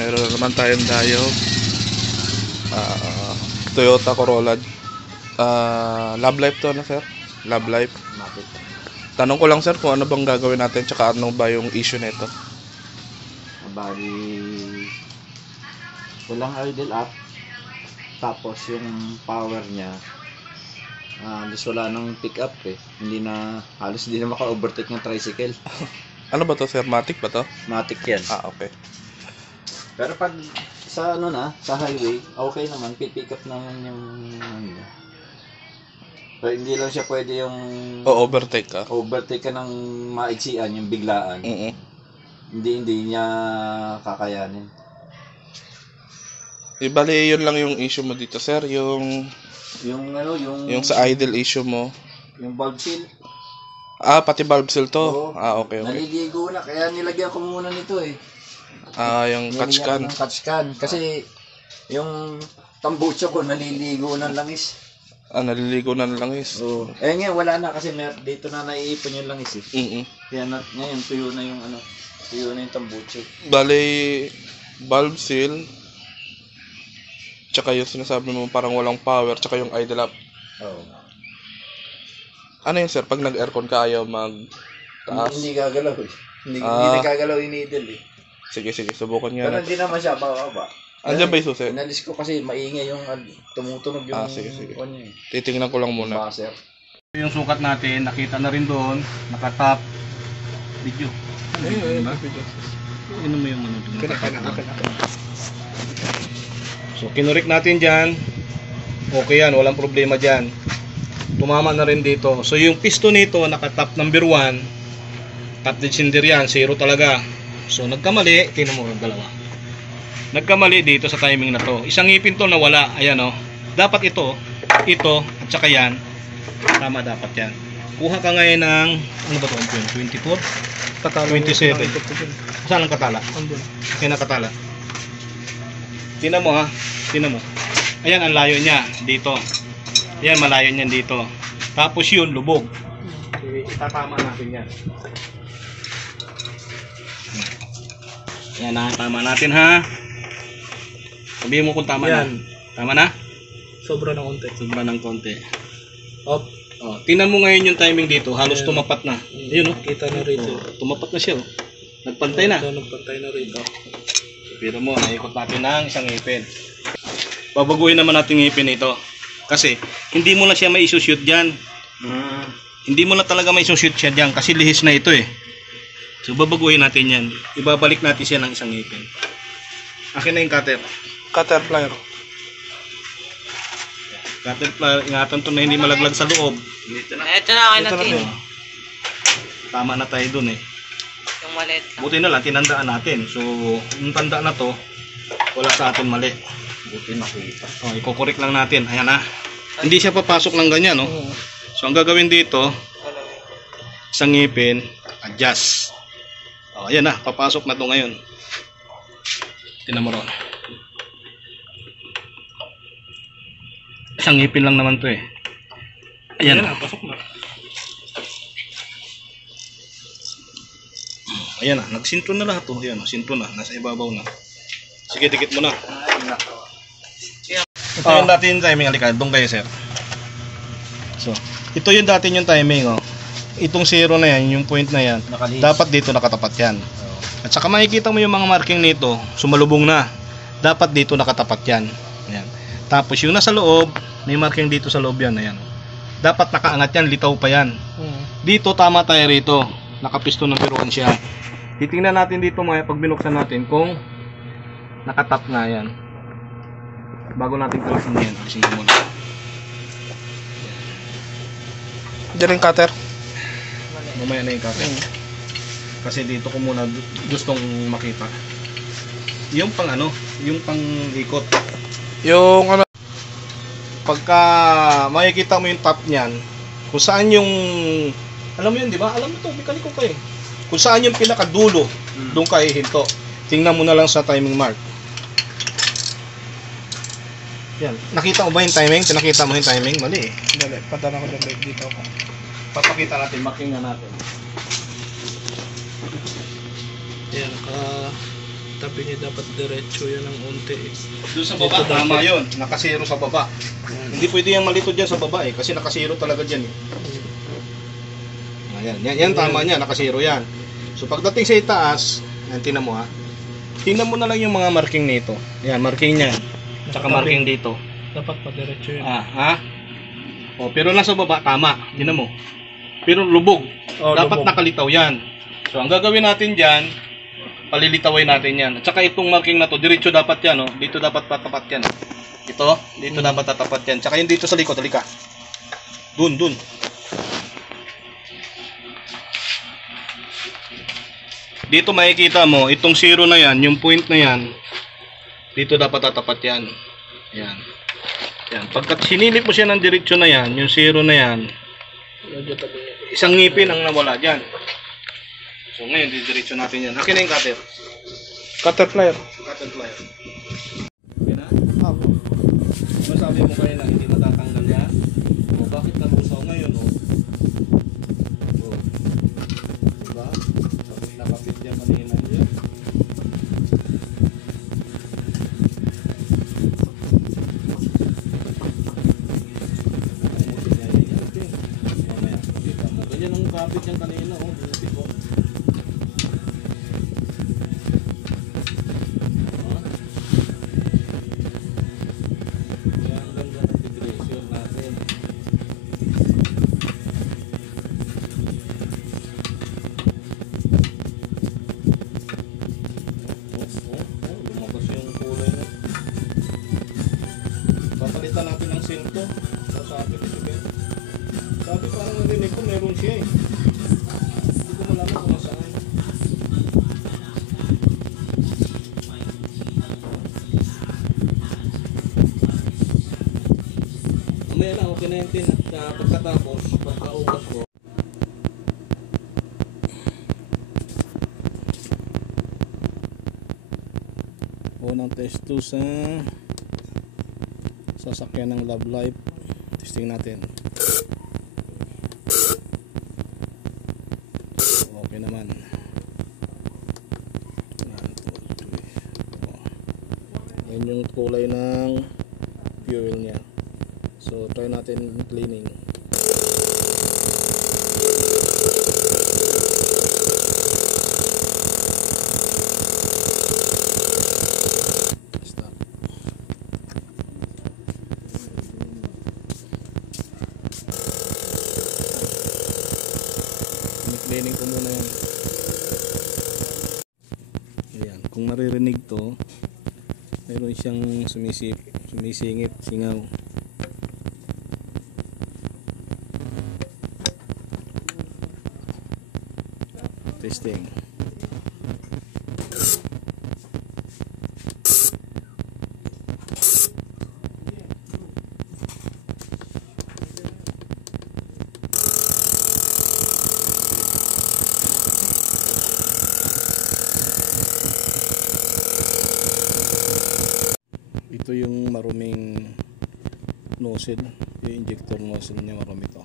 Meron naman tayong diode. Toyota Corolla. Love Life to na sir? Love Life. Tanong ko lang sir kung ano bang gagawin natin tsaka ano ba yung issue nito. Bali, walang idle up. Tapos yung power niya halos wala nang pick up eh. Halos hindi na maka-overtake ng tricycle. Ano ba to sir? Matic ba to? Matic yan. Okay. Pero pag sa sa highway, okay naman, pick up naman yung pero hindi lang siya pwede yung overtake ka. Overtake ka ng maiksian, yung biglaan. Hindi niya kakayanin. Bali, yun lang yung issue mo dito, sir. Yung sa idle issue mo. Yung valve seal. Pati valve seal to. Oo. Okay. Naliligo na, kaya nilagyan ko muna nito eh. Yung catch can. Yung catch can. Kasi yung tambucho ko naliligo ng langis. Naliligo na ng langis. Oo. Ngayon wala na kasi dito na naiipon yung langis eh. Kaya ngayon tuyo na yung tambucho. Bali, valve seal, tsaka yung sinasabi mo parang walang power, tsaka yung idle up. Oo. Ano yun sir? Pag nag-aircon ka ayaw mag-taas? Hindi gagalaw eh. Hindi nagagalaw yung needle eh. Sige, subukan nga. Pero hindi naman siya bababa. Andiyan ba yung susi? Inalis ko kasi maingay yung tumutunog yung sige. kanya eh. Titingnan ko lang muna. Buzzer. Yung sukat natin, nakita na rin doon, nakatap video. Ayun, Ano mo yung ano doon? So, kinurik natin dyan. Okay yan, walang problema dyan. Tumama na rin dito. So, yung piston nito, nakatap number 1. Top dead cylinder yan, 0 talaga. So, nagkamali. Tingnan mo yung dalawa. Nagkamali dito sa timing na to. Isang ngipin to nawala. Ayan o. Dapat ito, at saka yan. Tama dapat yan. Kuha ka ngayon ng, ano ba ito? 24? 27. Saan ang katala? Yan ang katala. Tingnan mo ha. Tingnan mo. Ayan ang layo niya. Dito. Ayan malayo niyan dito. Tapos yun, lubog. Itatama natin yan. Yan na, tama natin ha. Sabihin mo kung tama yan. Na. Tama na? Sobra ng konti. Sobra ng konti. Tingnan mo ngayon yung timing dito. Halos tumapat na. Ayun o. Kita na rito. Tumapat na siya o. Nagpantay na. Nagpantay na rito. Pero mo, naikot natin ng isang ngipin. Babaguhin naman natin ngipin ito. Kasi, hindi mo na siya may isushoot dyan. Hindi mo na talaga may isushoot siya dyan. Kasi lihis na ito eh. So, babaguhin natin yan. Ibabalik natin siya ng isang ngipin. Akin na yung cutter. Cutter plier. Cutter plier, ingatan to na hindi malaglag sa loob. Ito na akin natin. Tama na tayo dun eh. Yung maliit. Buti na lang, tinandaan natin. So, yung tanda na to, wala sa atin mali. Buti makita. Ikukurik lang natin. Ayan na. Hindi siya papasok ng ganyan, no? So, ang gagawin dito, isang ngipin, adjust. Ayan na, papasok na to ngayon. Tingnan mo ron. Isang ngipin lang naman to eh. Ayan na, pasok na. Ayan na, nagsinto na lahat to. Ayan, sinto na, nasa ibabaw na. Sige, dikit mo na. Ito yung dati yung timing, halika, doon kayo sir. So, ito yung dati yung timing oh. Itong 0 na yan, yung point na yan, dapat dito nakatapat yan. At saka makikita mo yung mga marking nito, sumalubong na. Dapat dito nakatapat yan. Ayan. Tapos yung nasa loob, may marking dito sa loob yan. Ayan. Dapat nakaangat yan, litaw pa yan. Dito tama tayo rito. Nakapiston ng piruan siya. Titingnan natin dito mga pag binuksan natin kung nakatap na yan. Bago natin kalasin yan, alisin ko muna. Diyan yung cutter. Mamaya na yung cutter. Kasi dito ko muna gustong makita. Yung pang ano, yung pang ikot. Yung ano, Pagka makikita mo yung top niyan, kung saan yung, alam mo yun, di ba? Alam mo to, mekaniko kayo. Kung saan yung pinakadulo, doon ka hihinto. Tingnan mo na lang sa timing mark. Yan. Nakita mo ba yung timing? Pinakita mo yung timing? Mali eh. dali, padala ko dito ako. Papakita natin, marking na natin. Yan, Tapi niya dapat diretso yan ng unti. Doon sa baba, tama yun. Nakasiro sa baba. Hindi pwede yung malito dyan sa baba eh. Kasi nakasiro talaga dyan eh. Ayan, yan tama niya. Nakasiro yan. So pagdating sa itaas, yan, tingnan mo ha. Tingnan mo na lang yung mga marking nito. Yan, marking niyan. Tsaka marking dito. Dapat pa diretso yun. Ha? O, pero nasa baba, tama. Tingnan mo. Pero lubog. Dapat lubog. nakalitaw yan. So ang gagawin natin dyan, palilitawin natin yan. At saka itong marking na to, diretso dapat yan. Oh. Dito dapat tatapat yan. Ito, dito dapat tatapat yan. Tsaka yung dito sa likod, halika. Dun. Dito makikita mo, itong zero na yan, yung point na yan, dito dapat tatapat yan. Yan. Yan. Pagkat sinilip mo siya ng diretso na yan, yung zero na yan, isang ngipin ang nawala dyan. So ngayon, didiretso natin yan. Akin na yung cutter. Cutter plier. Cutter plier. Okay na? Masabi mo kayo na hindi matatanggal yan. O bakit nalusaw ngayon? O? Diba? Sabi nakapit yan kanina yan. Ganyan ang kapit yan kanina. O, buti ko. Lumabas yung kulay na. Papalitan natin ng sinto. Sabi ni Sibel. Sabi parang narinig ko meron siya eh. Hindi ko malaman kung nasaan. Mamaya na, okay na yung tin. Pagkatapos, pagkaugas ko. Unang test to sa sasakyan ng Love Life. Testing natin. Okay naman. 1, 2, 3. Yan yung kulay ng fuel niya. So try natin cleaning. Stop. Cleaning ko muna yan. Ayan, kung maririnig to, mayroon siyang sumisingit, singaw. Testing. Ito yung maruming nozzle, yung injector nozzle niya, marumi to.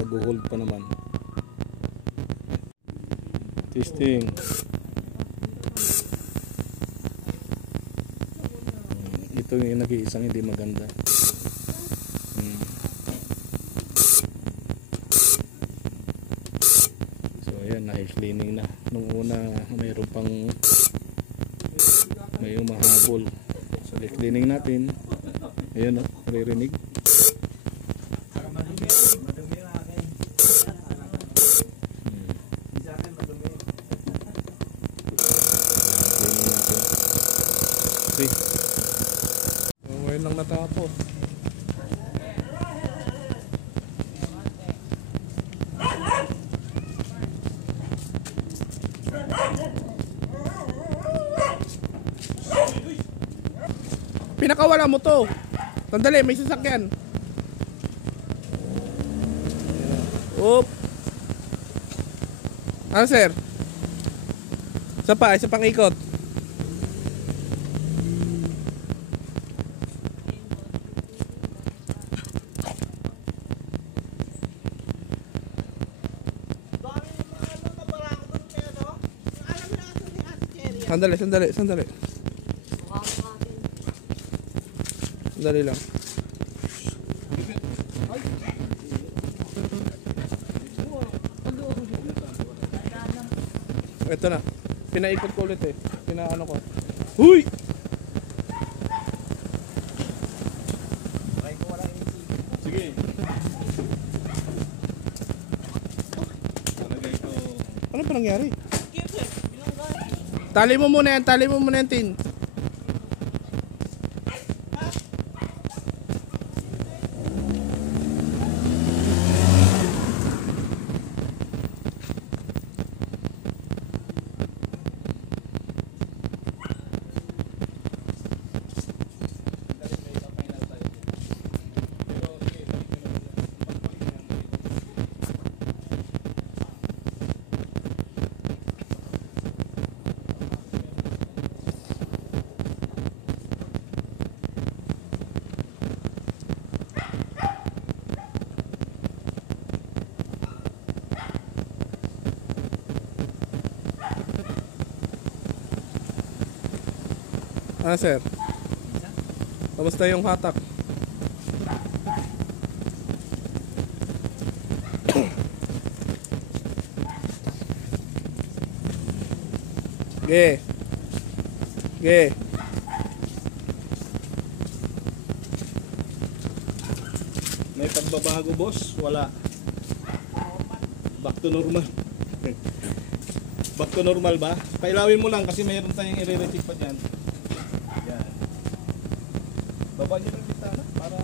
Nag-hold pa naman. Testing. Ito yung nag-iisang hindi maganda. So ayan, na-cleaning na. Nung una mayroon pang may umahabol. So cleaning natin. Ayan o, maririnig. Grabe. Ngayon lang natapos. Pinakawala mo to. Sandali, may sasakyan. Oop. Ano sir? Isa pang ikot. Sandali. Sandali lang. Ito na. Pinaikot ko ulit eh. Pinaano ko. Huy! Sige. Ano pa nangyari? Tali mo muna yan, Tin. Ah, sir. Kamusta yung hatak? Ge. May pagbabago, boss? Wala. Back to normal. Back to normal ba? Pailawin mo lang kasi mayroon tayong i-recheck pa dyan. Yan. Baba niyo ng bintana para